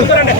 పక్క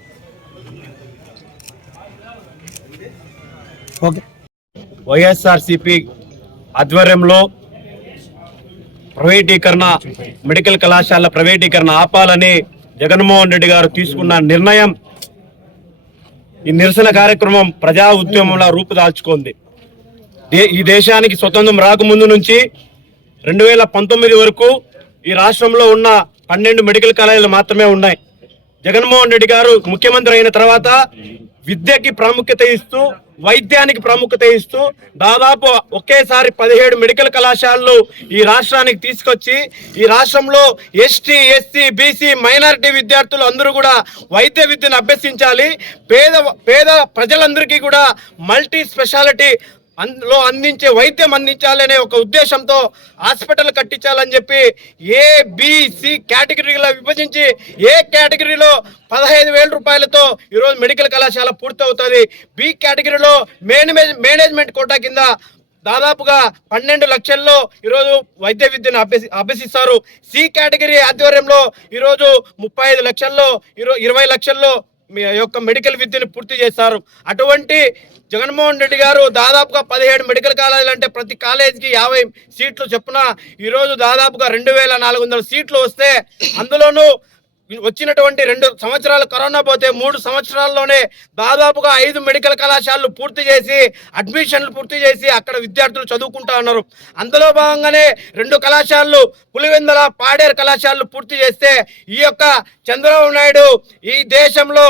వైఎస్ఆర్సిపి ఆధ్వర్యంలో ప్రైవేటీకరణ మెడికల్ కళాశాల ప్రైవేటీకరణ ఆపాలని జగన్మోహన్ రెడ్డి గారు తీసుకున్న నిర్ణయం ఈ నిరసన కార్యక్రమం ప్రజా ఉద్యమంలో రూపుదాల్చుకుంది. దే- ఈ దేశానికి స్వతంత్రం రాకముందు నుంచి రెండు వేల పంతొమ్మిది వరకు ఈ రాష్ట్రంలో ఉన్న పన్నెండు మెడికల్ కళాశాలలు మాత్రమే ఉన్నాయి. జగన్మోహన్ రెడ్డి గారు ముఖ్యమంత్రి అయిన తర్వాత విద్యకి ప్రాముఖ్యత ఇస్తూ వైద్యానికి ప్రాముఖ్యత ఇస్తూ దాదాపు ఒకేసారి పదిహేడు మెడికల్ కళాశాలలు ఈ రాష్ట్రానికి తీసుకొచ్చి ఈ రాష్ట్రంలో ఎస్టీ ఎస్సీ బీసీ మైనారిటీ విద్యార్థులు అందరూ కూడా వైద్య విద్యను అభ్యసించాలి. పేద పేద ప్రజలందరికీ కూడా మల్టీ స్పెషాలిటీ అందులో అందించే వైద్యం అందించాలనే ఒక ఉద్దేశంతో హాస్పిటల్ కట్టించాలని చెప్పి ఏ బిసి కేటగిరీలో విభజించి ఏ కేటగిరీలో పదహైదు వేల రూపాయలతో ఈరోజు మెడికల్ కళాశాల పూర్తవుతుంది. బి కేటగిరీలో మేనేజ్ మేనేజ్మెంట్ కోటా కింద దాదాపుగా పన్నెండు లక్షల్లో ఈరోజు వైద్య విద్యను అభ్యసి అభ్యసిస్తారు. సి కేటగిరీ ఆధ్వర్యంలో ఈరోజు ముప్పై ఐదు లక్షల్లో ఇరవై లక్షల్లో మీ యొక్క మెడికల్ విద్యను పూర్తి చేస్తారు. అటువంటి జగన్మోహన్ రెడ్డి గారు దాదాపుగా పదిహేడు మెడికల్ కాలేజీలు అంటే ప్రతి కాలేజీకి యాభై సీట్లు చెప్పున ఈరోజు దాదాపుగా రెండు వేల నాలుగు వందల సీట్లు వస్తే అందులోనూ వచ్చినటువంటి రెండు సంవత్సరాలు కరోనా పోతే మూడు సంవత్సరాల్లోనే దాదాపుగా ఐదు మెడికల్ కళాశాలలు పూర్తి చేసి అడ్మిషన్లు పూర్తి చేసి అక్కడ విద్యార్థులు చదువుకుంటా ఉన్నారు. అందులో భాగంగానే రెండు కళాశాలలు పులివెందల పాడేరు కళాశాలలు పూర్తి చేస్తే ఈ యొక్క చంద్రబాబు నాయుడు ఈ దేశంలో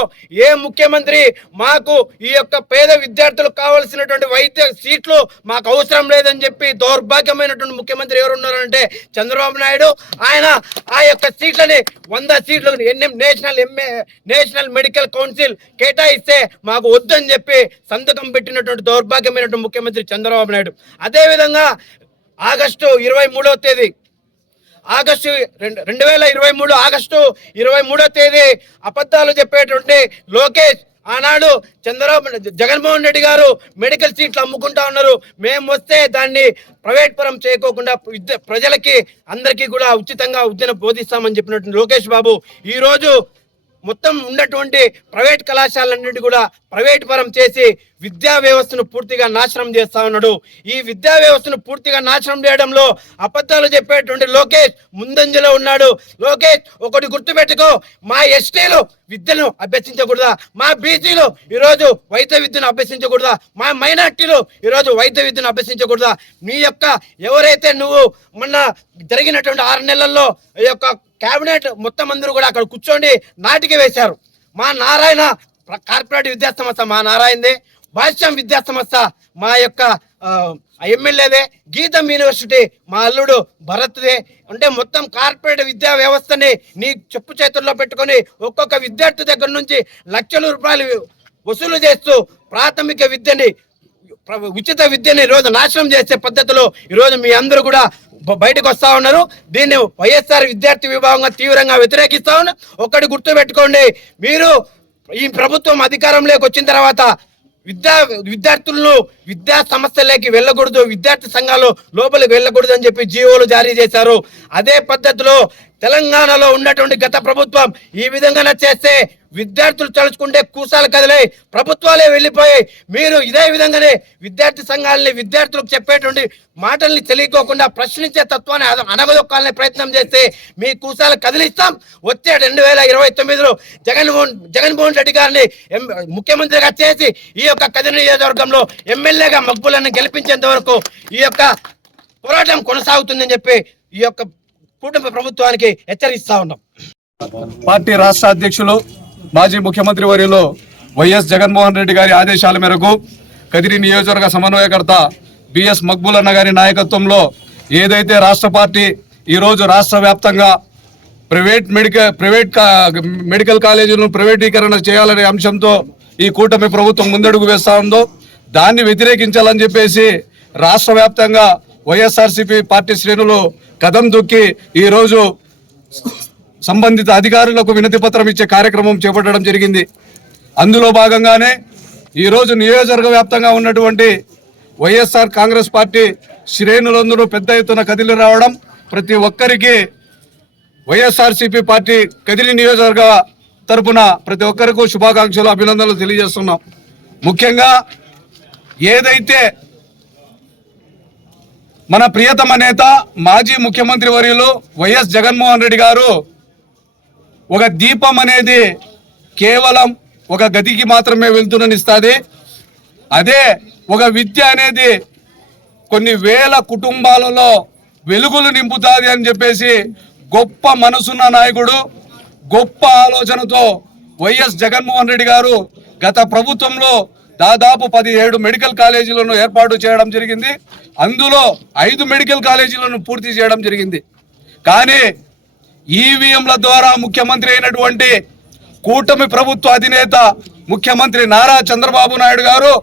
ఏ ముఖ్యమంత్రి మాకు ఈ యొక్క పేద విద్యార్థులకు కావలసినటువంటి వైద్య సీట్లు మాకు అవసరం లేదని చెప్పి దౌర్భాగ్యమైనటువంటి ముఖ్యమంత్రి ఎవరు ఉన్నారంటే చంద్రబాబు నాయుడు. ఆయన ఆ యొక్క సీట్లని వంద సీట్లు NM national MA national medical council కేటాయిస్తే మాకు వద్దని చెప్పి సంతకం పెట్టినటువంటి దౌర్భాగ్యమైనటువంటి ముఖ్యమంత్రి చంద్రబాబు నాయుడు. అదేవిధంగా ఆగస్టు ఇరవై మూడవ తేదీ ఆగస్టు రెండు రెండు వేల ఇరవై మూడు ఆగస్టు ఇరవై మూడో తేదీ అబద్ధాలు చెప్పేటువంటి లోకేష్ ఆనాడు చంద్రబాబు జగన్మోహన్ రెడ్డి గారు మెడికల్ సీట్లు అమ్ముకుంటా ఉన్నారు. మేము వస్తే దాన్ని ప్రైవేట్ పరం చేయకోకుండా ప్రజలకి అందరికీ కూడా ఉచితంగా విద్యను బోధిస్తామని చెప్పినట్టు లోకేష్ బాబు ఈ రోజు మొత్తం ఉన్నటువంటి ప్రైవేట్ కళాశాలన్నింటినీ కూడా ప్రైవేట్ పరం చేసి విద్యా వ్యవస్థను పూర్తిగా నాశనం చేస్తా ఉన్నాడు. ఈ విద్యా వ్యవస్థను పూర్తిగా నాశనం చేయడంలో అబద్ధాలు చెప్పేటువంటి లోకేష్ ముందంజలో ఉన్నాడు. లోకేష్ ఒకటి గుర్తుపెట్టుకో. మా ఎస్టీలు విద్యను అభ్యసించకూడదా? మా బీసీలు ఈరోజు వైద్య విద్యను అభ్యసించకూడదా? మా మైనార్టీలు ఈరోజు వైద్య విద్యను అభ్యసించకూడదా? నీ యొక్క ఎవరైతే నువ్వు మొన్న జరిగినటువంటి ఆరు నెలల్లో ఈ యొక్క కేబినెట్ మొత్తం అందరూ కూడా అక్కడ కూర్చోండి నాటిక వేశారు. మా నారాయణ కార్పొరేట్ విద్యా సంస్థ మా నారాయణదే భాష్యం విద్యా సంస్థ మా యొక్క ఎమ్మెల్యేదే గీతం యూనివర్సిటీ మా అల్లుడు భరత్దే. అంటే మొత్తం కార్పొరేట్ విద్యా వ్యవస్థని నీ చెప్పు చేతుల్లో పెట్టుకొని ఒక్కొక్క విద్యార్థి దగ్గర నుంచి లక్షల రూపాయలు వసూలు చేస్తూ ప్రాథమిక విద్యని ఉచిత విద్యని ఈరోజు నాశనం చేసే పద్ధతిలో ఈరోజు మీ అందరూ కూడా బయటకు వస్తా ఉన్నారు. దీన్ని వైఎస్ఆర్ విద్యార్థి విభాగంగా తీవ్రంగా వ్యతిరేకిస్తా ఉన్నా ఒక్కటి గుర్తు పెట్టుకోండి. మీరు ఈ ప్రభుత్వం అధికారంలోకి వచ్చిన తర్వాత విద్యా విద్యార్థులను విద్యా సంస్థలకి వెళ్ళకూడదు విద్యార్థి సంఘాలు లోపలికి వెళ్ళకూడదు అని చెప్పి జీవోలు జారీ చేశారు. అదే పద్ధతిలో తెలంగాణలో ఉన్నటువంటి గత ప్రభుత్వం ఈ విధంగా చేస్తే విద్యార్థులు తలుచుకుంటే కూసాలు కదిలే ప్రభుత్వాలే వెళ్ళిపోయాయి. మీరు ఇదే విధంగానే విద్యార్థి సంఘాలని విద్యార్థులకు చెప్పేటువంటి మాటల్ని తెలియకోకుండా ప్రశ్నించే తత్వాన్ని అనగదొక్కాలని ప్రయత్నం చేస్తే మీ కూసాలు కదిలిస్తాం. వచ్చే రెండు వేల ఇరవై తొమ్మిదిలో జగన్మోహన్ జగన్మోహన్ రెడ్డి గారిని ఎం- ముఖ్యమంత్రిగా చేసి ఈ యొక్క కదిరి నియోజకవర్గంలో ఎమ్మెల్యేగా మగ్గులను గెలిపించేంత వరకు ఈ యొక్క పోరాటం కొనసాగుతుందని చెప్పి ఈ యొక్క కుటుంబ ప్రభుత్వానికి హెచ్చరిస్తా ఉన్నాం. పార్టీ రాష్ట్ర అధ్యక్షులు మాజీ ముఖ్యమంత్రి వర్యులు వైఎస్ జగన్మోహన్ రెడ్డి గారి ఆదేశాల మేరకు కదిరి నియోజకవర్గ సమన్వయకర్త బిఎస్ మక్బూల్ అన్న గారి నాయకత్వంలో ఏదైతే రాష్ట్ర పార్టీ ఈరోజు రాష్ట్ర వ్యాప్తంగా ప్రైవేట్ మెడికల్ ప్రైవేట్ కా- మెడికల్ కాలేజీలను ప్రైవేటీకరణ చేయాలనే అంశంతో ఈ కూటమి ప్రభుత్వం ముందడుగు వేస్తా ఉందో దాన్ని వ్యతిరేకించాలని చెప్పేసి రాష్ట్ర వ్యాప్తంగా వైఎస్ఆర్సీపీ పార్టీ శ్రేణులు కదం దుక్కి ఈరోజు సంబంధిత అధికారులకు వినతి పత్రం ఇచ్చే కార్యక్రమం చేపట్టడం జరిగింది. అందులో భాగంగానే ఈరోజు నియోజకవర్గ వ్యాప్తంగా ఉన్నటువంటి వైఎస్ఆర్ కాంగ్రెస్ పార్టీ శ్రేణులందరూ పెద్ద ఎత్తున కదిలి రావడం ప్రతి ఒక్కరికి వైఎస్ఆర్సీపీ పార్టీ కదిలి నియోజకవర్గ తరపున ప్రతి ఒక్కరికూ శుభాకాంక్షలు అభినందనలు తెలియజేస్తున్నాం. ముఖ్యంగా ఏదైతే మన ప్రియతమ నేత మాజీ ముఖ్యమంత్రి వర్యులు వైఎస్ జగన్మోహన్ రెడ్డి గారు ఒక దీపం అనేది కేవలం ఒక గదికి మాత్రమే వెళ్తున్ననిస్తుంది అదే ఒక విద్య అనేది కొన్ని వేల కుటుంబాలలో వెలుగులు నింపుతుంది అని చెప్పేసి గొప్ప మనసున్న నాయకుడు గొప్ప ఆలోచనతో వైఎస్ జగన్మోహన్ రెడ్డి గారు గత ప్రభుత్వంలో దాదాపు పదిహేడు మెడికల్ కాలేజీలను ఏర్పాటు చేయడం జరిగింది. అందులో ఐదు మెడికల్ కాలేజీలను పూర్తి చేయడం జరిగింది. కానీ ఈవీఎంల ద్వారా ముఖ్యమంత్రి అయినటువంటి కూటమి ప్రభుత్వ అధినేత ముఖ్యమంత్రి నారా చంద్రబాబు నాయుడు గారు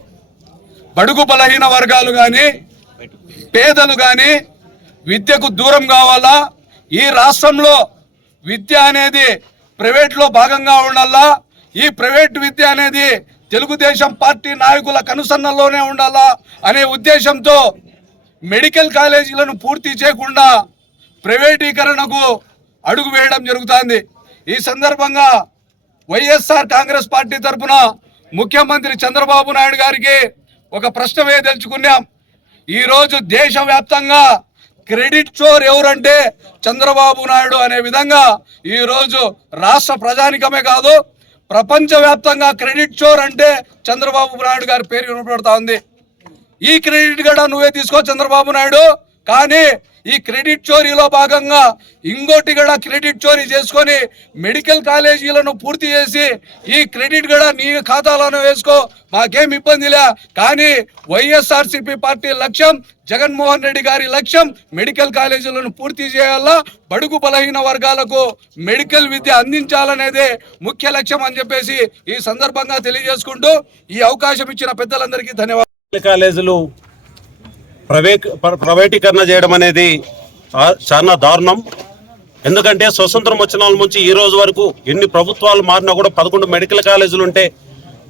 బడుగు బలహీన వర్గాలు కానీ పేదలు కానీ విద్యకు దూరం కావాలా? ఈ రాష్ట్రంలో విద్య అనేది ప్రైవేట్లో భాగంగా ఉండాలా? ఈ ప్రైవేట్ విద్య అనేది తెలుగుదేశం పార్టీ నాయకుల కనుసన్నల్లోనే ఉండాలా? అనే ఉద్దేశంతో మెడికల్ కాలేజీలను పూర్తి చేయకుండా ప్రైవేటీకరణకు అడుగు వేయడం జరుగుతోంది. ఈ సందర్భంగా వైఎస్ఆర్ కాంగ్రెస్ పార్టీ తరఫున ముఖ్యమంత్రి చంద్రబాబు నాయుడు గారికి ఒక ప్రశ్న వేయదలుచుకున్నాం. ఈరోజు దేశవ్యాప్తంగా క్రెడిట్ చోర్ ఎవరంటే చంద్రబాబు నాయుడు అనే విధంగా ఈరోజు రాష్ట్ర ప్రజానికమే కాదు ప్రపంచవ్యాప్తంగా క్రెడిట్ చోర్ అంటే చంద్రబాబు నాయుడు గారి పేరు వినపడతా ఉంది ఈ క్రెడిట్ కూడా నువ్వే తీసుకో చంద్రబాబు నాయుడు కానీ ఈ క్రెడిట్ చోరీలో భాగంగా ఇంకోటి కూడా క్రెడిట్ చోరీ చేసుకొని మెడికల్ కాలేజీలను పూర్తి చేసి ఈ క్రెడిట్ కూడా నీ ఖాతాలోనే వేసుకో. మాకేం ఇబ్బందిలే కానీ వైఎస్ఆర్సీపీ పార్టీ లక్ష్యం జగన్మోహన్ రెడ్డి గారి లక్ష్యం మెడికల్ కాలేజీలను పూర్తి చేయాలా? బడుగు బలహీన వర్గాలకు మెడికల్ విద్య అందించాలనేదే ముఖ్య లక్ష్యం అని చెప్పేసి ఈ సందర్భంగా తెలియజేసుకుంటూ ఈ అవకాశం ఇచ్చిన పెద్దలందరికీ ధన్యవాదాలు. కాలేజీలు ప్రైవేట్ ప్రైవేటీకరణ చేయడం అనేది చాలా దారుణం. ఎందుకంటే స్వతంత్రం వచ్చిన వాళ్ళ నుంచి ఈ రోజు వరకు ఎన్ని ప్రభుత్వాలు మారినా కూడా పదకొండు మెడికల్ కాలేజీలు ఉంటే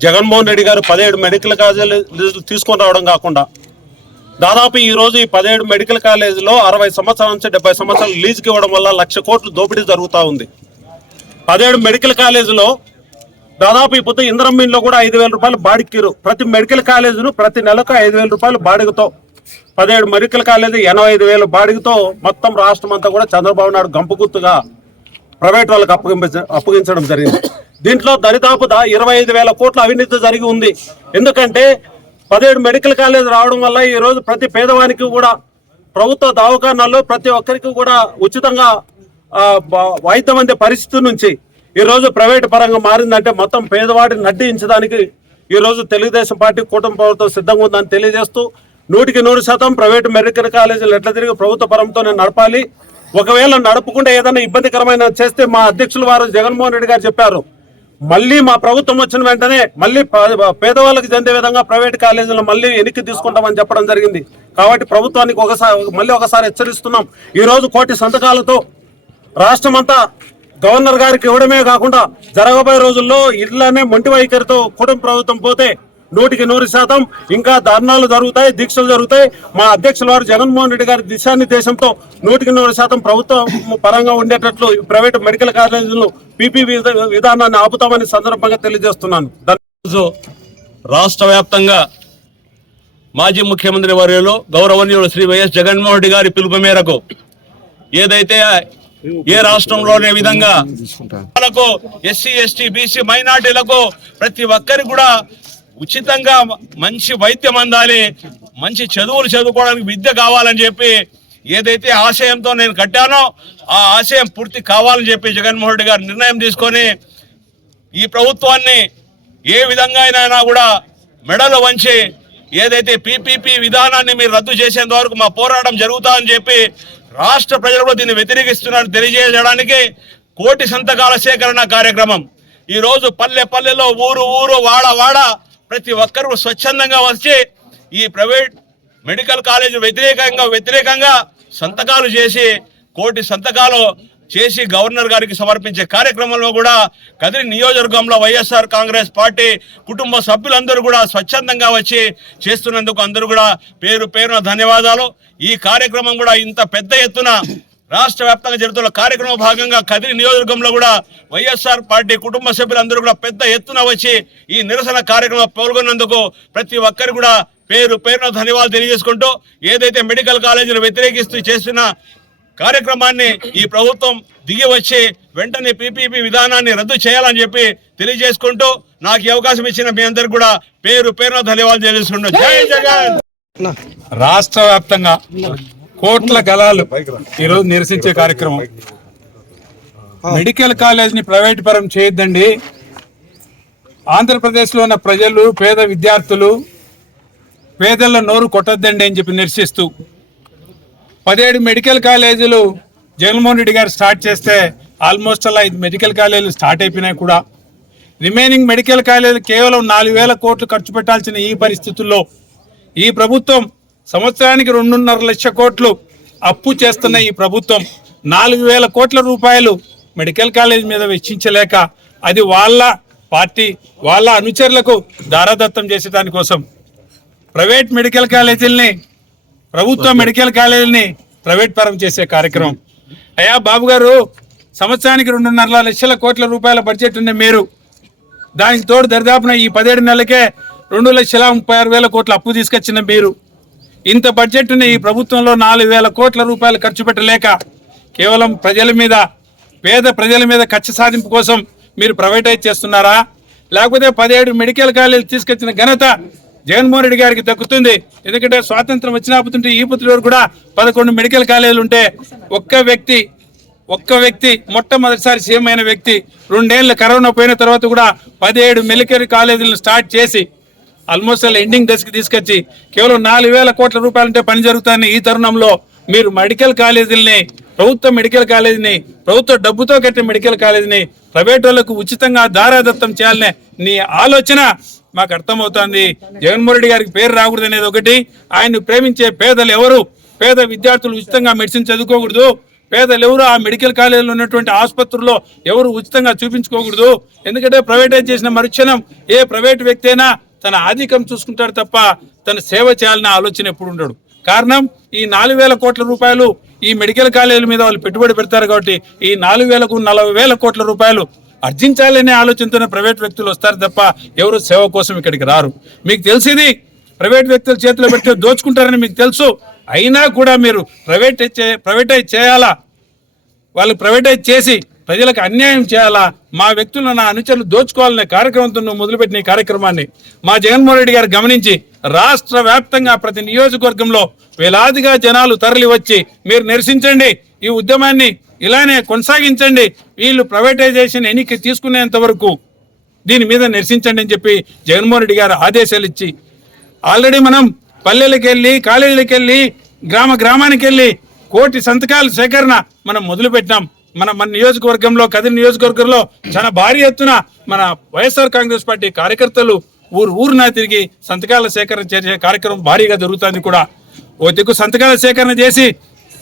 జగన్మోహన్ రెడ్డి గారు పదిహేడు మెడికల్ కాలేజీలు తీసుకొని రావడం కాకుండా దాదాపు ఈ రోజు ఈ పదిహేడు మెడికల్ కాలేజీలో అరవై సంవత్సరాల నుంచి డెబ్బై సంవత్సరాలు లీజుకి ఇవ్వడం వల్ల లక్ష కోట్లు దోపిడీ జరుగుతూ ఉంది. పదిహేడు మెడికల్ కాలేజీలో దాదాపు ఇప్పుడు ఇంద్రమీన్లో కూడా ఐదు వేల రూపాయలు బాడిక్కిరు. ప్రతి మెడికల్ కాలేజీను ప్రతి నెలకు ఐదు వేల రూపాయలు బాడిగతో. పదిహేడు మెడికల్ కాలేజీ ఎనభై ఐదు వేల బాడిగతో మొత్తం రాష్ట్రం అంతా కూడా చంద్రబాబు నాయుడు గంపు గుర్తుగా ప్రైవేట్ వాళ్ళకి అప్పగింప అప్పగించడం జరిగింది. దీంట్లో దరిదాపు ఇరవై ఐదు వేల కోట్ల అవినీతి జరిగి ఉంది. ఎందుకంటే పదిహేడు మెడికల్ కాలేజ్ రావడం వల్ల ఈ రోజు ప్రతి పేదవానికి కూడా ప్రభుత్వ దవాఖానాల్లో ప్రతి ఒక్కరికి కూడా ఉచితంగా వైద్యం అందే పరిస్థితి నుంచి ఈ రోజు ప్రైవేట్ పరంగా మారిందంటే మొత్తం పేదవాడిని నడ్డించడానికి ఈ రోజు తెలుగుదేశం పార్టీ కూటమి ప్రభుత్వం సిద్ధంగా ఉందని తెలియజేస్తూ నూటికి నూరు శాతం ప్రైవేట్ మెడికల్ కాలేజీలు ఎట్లా తిరిగి ప్రభుత్వ పరంతోనే నడపాలి? ఒకవేళ నడపకుండా ఏదైనా ఇబ్బందికరమైన చేస్తే మా అధ్యక్షులు వారు జగన్మోహన్ రెడ్డి గారు చెప్పారు. మళ్ళీ మా ప్రభుత్వం వచ్చిన వెంటనే మళ్ళీ పేదవాళ్ళకి చెందే విధంగా ప్రైవేట్ కాలేజీలు మళ్ళీ వెనక్కి తీసుకుంటామని చెప్పడం జరిగింది. కాబట్టి ప్రభుత్వానికి ఒకసారి మళ్ళీ ఒకసారి హెచ్చరిస్తున్నాం. ఈ రోజు కోటి సంతకాలతో రాష్ట్రం అంతా గవర్నర్ గారికి ఇవ్వడమే కాకుండా జరగబోయే రోజుల్లో ఇళ్ళనే మొంటి వైఖరితో కుటుంబ ప్రభుత్వం పోతే నూటికి నూరు శాతం ఇంకా ధర్నాలు జరుగుతాయి దీక్షలు జరుగుతాయి. మా అధ్యక్షుల వారు జగన్మోహన్ రెడ్డి గారి దిశానిర్దేశంతో నూటికి నూరు శాతం ప్రభుత్వం పరంగా ఉండేటట్లు ప్రైవేట్ మెడికల్ కాలేజీలు పీపీ విధానాన్ని ఆపుతామని సందర్భంగా తెలియజేస్తున్నాను. రాష్ట్ర వ్యాప్తంగా మాజీ ముఖ్యమంత్రి వర్యులు గౌరవనీయులు శ్రీ వైఎస్ జగన్మోహన్ రెడ్డి గారి పిలుపు మేరకు ఏదైతే ఏ రాష్ట్రంలోనే విధంగా ఎస్సీ ఎస్టీ బీసీ మైనార్టీలకు ప్రతి ఒక్కరికి కూడా ఉచితంగా మంచి వైద్యం అందాలి మంచి చదువులు చదువుకోవడానికి విద్య కావాలని చెప్పి ఏదైతే ఆశయంతో నేను కట్టానో ఆ ఆశయం పూర్తి కావాలని చెప్పి జగన్మోహన్ రెడ్డి గారు నిర్ణయం తీసుకొని ఈ ప్రభుత్వాన్ని ఏ విధంగా అయినా కూడా మెడలు వంచి ఏదైతే పీపీపీ విధానాన్ని మీరు రద్దు చేసేంత వరకు మా పోరాటం జరుగుతామని చెప్పి రాష్ట్ర ప్రజలు కూడా దీన్ని వ్యతిరేకిస్తున్నారని తెలియజేయడానికి కోటి సంతకాల సేకరణ కార్యక్రమం. ఈరోజు పల్లె పల్లెలో ఊరు ఊరు వాడ వాడ ప్రతి ఒక్కరూ స్వచ్ఛందంగా వచ్చి ఈ ప్రైవేట్ మెడికల్ కాలేజ్ వ్యతిరేకంగా వ్యతిరేకంగా సంతకాలు చేసి కోటి సంతకాలు చేసి గవర్నర్ గారికి సమర్పించే కార్యక్రమంలో కూడా కదిరి నియోజకవర్గంలో వైఎస్ఆర్ కాంగ్రెస్ పార్టీ కుటుంబ సభ్యులందరూ కూడా స్వచ్ఛందంగా వచ్చి చేస్తున్నందుకు అందరూ కూడా పేరు పేరున ధన్యవాదాలు. ఈ కార్యక్రమం కూడా ఇంత పెద్ద ఎత్తున రాష్ట్ర వ్యాప్తంగా జరుగుతున్న కార్యక్రమం భాగంగా కదిరి నియోజకవర్గంలో కూడా వైఎస్ఆర్ పార్టీ కుటుంబ సభ్యులందరూ కూడా పెద్ద ఎత్తున వచ్చి ఈ నిరసన కార్యక్రమం పాల్గొన్నందుకు ప్రతి ఒక్కరు కూడా పేరు పేరున ధన్యవాదాలు తెలియజేసుకుంటూ ఏదైతే మెడికల్ కాలేజీలు వ్యతిరేకిస్తూ చేస్తున్న కార్యక్రమాన్ని ఈ ప్రభుత్వం దిగి వచ్చి వెంటనే పీపీపీ విధానాన్ని రద్దు చేయాలని చెప్పి తెలియజేసుకుంటూ నాకు ఈ అవకాశం ఇచ్చిన మీ అందరు కూడా పేరు పేరున ధన్యవాదాలు తెలియజేసుకుంటూ. జై జగన్! రాష్ట్ర వ్యాప్తంగా కోట్ల గలాలు ఈరోజు నిరసించే కార్యక్రమం. మెడికల్ కాలేజ్ని ప్రైవేట్ పరం చేయొద్దండి. ఆంధ్రప్రదేశ్లో ఉన్న ప్రజలు పేద విద్యార్థులు పేదల నోరు కొట్టొద్దండి అని చెప్పి నిరసిస్తూ పదిహేడు మెడికల్ కాలేజీలు జగన్మోహన్ రెడ్డి గారు స్టార్ట్ చేస్తే ఆల్మోస్ట్ అలా ఐదు మెడికల్ కాలేజీలు స్టార్ట్ అయిపోయినాయి కూడా. రిమైనింగ్ మెడికల్ కాలేజీలు కేవలం నాలుగు వేల కోట్లు ఖర్చు పెట్టాల్సిన ఈ పరిస్థితుల్లో ఈ ప్రభుత్వం సంవత్సరానికి రెండున్నర లక్ష కోట్లు అప్పు చేస్తున్న ఈ ప్రభుత్వం నాలుగు వేల కోట్ల రూపాయలు మెడికల్ కాలేజ్ మీద వెచ్చించలేక అది వాళ్ళ పార్టీ వాళ్ళ అనుచరులకు దారాదత్తం చేసే దానికోసం ప్రైవేట్ మెడికల్ కాలేజీల్ని ప్రభుత్వ మెడికల్ కాలేజీని ప్రైవేట్ పరం చేసే కార్యక్రమం. అయ్యా బాబు గారు సంవత్సరానికి రెండున్నర లక్షల కోట్ల రూపాయల బడ్జెట్ ఉన్న మీరు దానికి తోడు దరిదాపున ఈ పదిహేడు నెలలకే రెండు లక్షల ముప్పై ఆరు వేల కోట్ల అప్పు తీసుకొచ్చిన మీరు ఇంత బడ్జెట్ని ఈ ప్రభుత్వంలో నాలుగు వేల కోట్ల రూపాయలు ఖర్చు పెట్టలేక కేవలం ప్రజల మీద పేద ప్రజల మీద ఖర్చు సాధింపు కోసం మీరు ప్రైవేటైజ్ చేస్తున్నారా? లేకపోతే పదిహేడు మెడికల్ కాలేజీలు తీసుకొచ్చిన ఘనత జగన్మోహన్ రెడ్డి గారికి దక్కుతుంది. ఎందుకంటే స్వాతంత్రం వచ్చినప్పుతుంటే ఈ పుత్రుడు కూడా పదకొండు మెడికల్ కాలేజీలు ఉంటే ఒక్క వ్యక్తి ఒక్క వ్యక్తి మొట్టమొదటిసారి సీఎం అయిన వ్యక్తి రెండేళ్ళ కరోనా పోయిన తర్వాత కూడా పదిహేడు మెడికల్ కాలేజీలను స్టార్ట్ చేసి ఆల్మోస్ట్ ఎండింగ్ దశకి తీసుకొచ్చి కేవలం నాలుగు వేల కోట్ల రూపాయలంటే పని జరుగుతాయని ఈ తరుణంలో మీరు మెడికల్ కాలేజీలని ప్రభుత్వ మెడికల్ కాలేజీని ప్రభుత్వ డబ్బుతో కట్టిన మెడికల్ కాలేజీని ప్రైవేట్ వాళ్ళకు ఉచితంగా దారాదత్తం చేయాలనే నీ ఆలోచన మాకు అర్థమవుతోంది. జగన్మోహన్ రెడ్డి గారికి పేరు రాకూడదు అనేది ఒకటి. ఆయన్ని ప్రేమించే పేదలు ఎవరు? పేద విద్యార్థులు ఉచితంగా మెడిసిన్ చదువుకోకూడదు. పేదలు ఎవరు ఆ మెడికల్ కాలేజీలో ఉన్నటువంటి ఆసుపత్రుల్లో ఎవరు ఉచితంగా చూపించుకోకూడదు? ఎందుకంటే ప్రైవేటైజ్ చేసిన మరుక్షణం ఏ ప్రైవేట్ వ్యక్తి అయినా తన ఆధికం చూసుకుంటాడు తప్ప తన సేవ చేయాలనే ఆలోచన ఎప్పుడు ఉండడు. కారణం ఈ నాలుగు వేల కోట్ల రూపాయలు ఈ మెడికల్ కాలేజీల మీద వాళ్ళు పెట్టుబడి పెడతారు కాబట్టి ఈ నాలుగు వేలకు నలభై వేల కోట్ల రూపాయలు అర్జించాలనే ఆలోచనతోనే ప్రైవేట్ వ్యక్తులు వస్తారు తప్ప ఎవరు సేవ కోసం ఇక్కడికి రారు. మీకు తెలిసింది ప్రైవేట్ వ్యక్తుల చేతిలో పెడితే దోచుకుంటారని మీకు తెలుసు. అయినా కూడా మీరు ప్రైవేట్ ప్రైవేటైజ్ చేయాలా? వాళ్ళు ప్రైవేటైజ్ చేసి ప్రజలకు అన్యాయం చేయాలా? మా వ్యక్తులను నా అనుచరులు దోచుకోవాలనే కార్యక్రమంతో నువ్వు మొదలుపెట్టిన కార్యక్రమాన్ని మా జగన్మోహన్ రెడ్డి గారు గమనించి రాష్ట్ర వ్యాప్తంగా ప్రతి నియోజకవర్గంలో వేలాదిగా జనాలు తరలి వచ్చి మీరు నిరసించండి ఈ ఉద్యమాన్ని ఇలానే కొనసాగించండి వీళ్ళు ప్రైవేటైజేషన్ ఎన్నిక తీసుకునేంత వరకు దీని మీద నిరసించండి అని చెప్పి జగన్మోహన్ రెడ్డి గారు ఆదేశాలు ఇచ్చి ఆల్రెడీ మనం పల్లెలకు వెళ్ళి కాలేజీలకు వెళ్ళి గ్రామ గ్రామానికి వెళ్ళి కోటి సంతకాల సేకరణ మనం మొదలుపెట్టాం మన మన నియోజకవర్గంలో కదిరి నియోజకవర్గంలో చాలా భారీ ఎత్తున మన వైఎస్ఆర్ కాంగ్రెస్ పార్టీ కార్యకర్తలు ఊరు ఊరున తిరిగి సంతకాల సేకరణ చేసే కార్యక్రమం భారీగా జరుగుతుంది కూడా. ఓ దిక్కు సంతకాల సేకరణ చేసి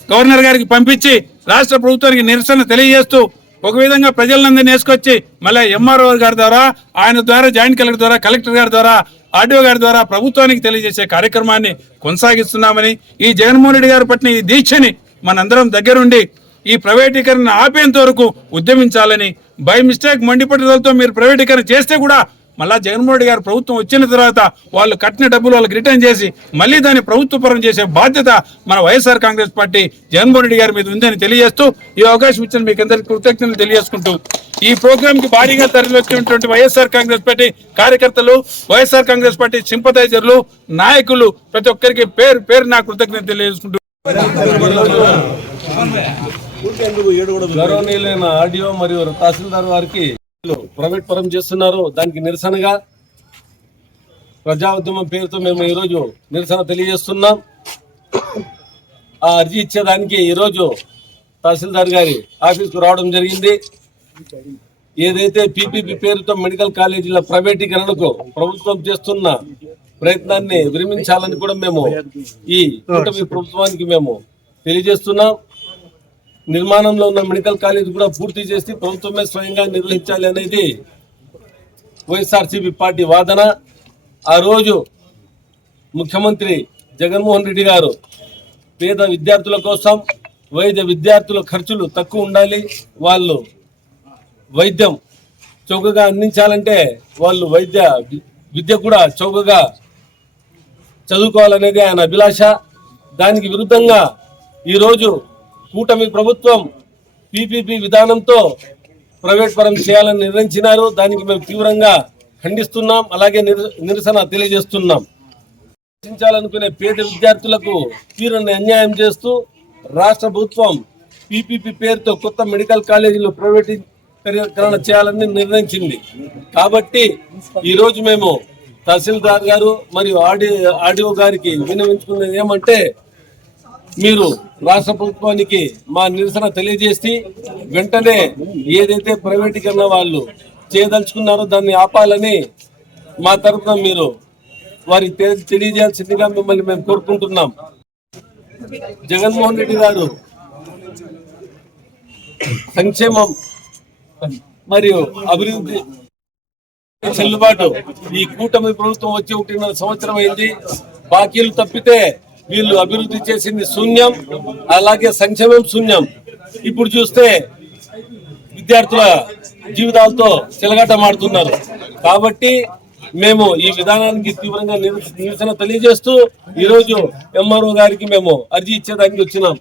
గవర్నర్ గారికి పంపించి రాష్ట్ర ప్రభుత్వానికి నిరసన తెలియజేస్తూ ఒక విధంగా ప్రజలందరినీ వేసుకొచ్చి మళ్ళీ ఎంఆర్ఓ గారి ద్వారా ఆయన ద్వారా జాయింట్ కలెక్టర్ ద్వారా కలెక్టర్ గారి ద్వారా ఆర్డీఓ గారి ద్వారా ప్రభుత్వానికి తెలియజేసే కార్యక్రమాన్ని కొనసాగిస్తున్నామని ఈ జగన్మోహన్ రెడ్డి గారు పట్టిన ఈ దీక్షని మనందరం దగ్గరుండి ఈ ప్రైవేటీకరణ ఆపేంత వరకు ఉద్యమించాలని బై మిస్టేక్ మండిపట్టుదలతో మీరు ప్రైవేటీకరణ చేస్తే కూడా మళ్ళా జగన్మోహన్ రెడ్డి గారు ప్రభుత్వం వచ్చిన తర్వాత వాళ్ళు కట్టిన డబ్బులు వాళ్ళకి రిటర్న్ చేసి మళ్ళీ దాన్ని ప్రభుత్వ పరం చేసే బాధ్యత మన YSR Congress party Jaganmohan Reddy గారి మీద ఉందని తెలియజేస్తూ ఈ అవకాశం ఇచ్చిన మీకు అందరికీ కృతజ్ఞతలు తెలియజేసుకుంటూ ఈ ప్రోగ్రామ్కి భారీగా తరలివచ్చినటువంటి వైఎస్ఆర్ కాంగ్రెస్ పార్టీ కార్యకర్తలు వైఎస్ఆర్ కాంగ్రెస్ పార్టీ సింపథైజర్లు నాయకులు ప్రతి ఒక్కరికి పేరు పేరు నా కృతజ్ఞత తెలియజేసుకుంటూ గౌరవనీయులైన ఆర్డీఓ మరియు తహసీల్దార్ వారికి ప్రైవేట్ పరం చేస్తున్నారు. దానికి నిరసనగా ప్రజా ఉద్యమం పేరుతో మేము ఈరోజు నిరసన తెలియజేస్తున్నాం. ఆ అర్జీ ఇచ్చేదానికి ఈరోజు తహసీల్దార్ గారి ఆఫీస్కు రావడం జరిగింది. ఏదైతే పీపీపీ పేరుతో మెడికల్ కాలేజీల ప్రైవేటీకరణకు ప్రభుత్వం చేస్తున్న ప్రయత్నాన్ని విరమించాలని కూడా మేము ఈ కూటమి ప్రభుత్వానికి మేము తెలియజేస్తున్నాం. నిర్మాణంలో ఉన్న మెడికల్ కాలేజ్ కూడా పూర్తి చేసి ప్రభుత్వమే స్వయంగా నిర్వహించాలి అనేది వైఎస్ఆర్సీపీ పార్టీ వాదన. ఆ రోజు ముఖ్యమంత్రి జగన్మోహన్ రెడ్డి గారు పేద విద్యార్థుల కోసం వైద్య విద్యార్థుల ఖర్చులు తక్కువ ఉండాలి. వాళ్ళు వైద్యం చౌకగా అందించాలంటే వాళ్ళు వైద్య విద్య కూడా చౌకగా చదువుకోవాలనేది ఆయన అభిలాష. దానికి విరుద్ధంగా ఈరోజు కూటమి ప్రభుత్వం పీపీపీ విధానంతో ప్రైవేట్ పరం చేయాలని నిర్ణయించినారు. దానికి మేము తీవ్రంగా ఖండిస్తున్నాం. అలాగే నిరసన తెలియజేస్తున్నాం. రక్షించాలనుకునే పేద విద్యార్థులకు తీరని అన్యాయం చేస్తూ రాష్ట్ర ప్రభుత్వం పీపీపీ పేరుతో కొత్త మెడికల్ కాలేజీలు ప్రైవేటీకరణ చేయాలని నిర్ణయించింది. కాబట్టి ఈరోజు మేము తహసీల్దార్ గారు మరియు ఆడి ఆర్డీఓ గారికి విన్నవించుకున్నది ఏమంటే మీరు రాష్ట్ర ప్రభుత్వానికి మా నిరసన తెలియజేసి వెంటనే ఏదైతే ప్రైవేటీకరణ వాళ్ళు చేయదలుచుకున్నారో దాన్ని ఆపాలని మా తరఫున మీరు వారికి తెలియజేయాల్సిందిగా మిమ్మల్ని మేము కోరుకుంటున్నాం. జగన్మోహన్ రెడ్డి గారు సంక్షేమం మరియు అభివృద్ధి చెల్లుబాటు ఈ కూటమి ప్రభుత్వం వచ్చి ఒకటిన్నర సంవత్సరం అయింది. బాకీలు తప్పితే వీళ్ళు అభివృద్ధి చేసింది శూన్యం అలాగే సంక్షేమం శూన్యం. ఇప్పుడు చూస్తే విద్యార్థుల జీవితాలతో చెలగాటమాడుతున్నారు కాబట్టి మేము ఈ విధానానికి తీవ్రంగా నిరసన తెలియజేస్తూ ఈ రోజు ఎంఆర్ఓ గారికి మేము అర్జీ ఇచ్చేదానికి వచ్చినాం.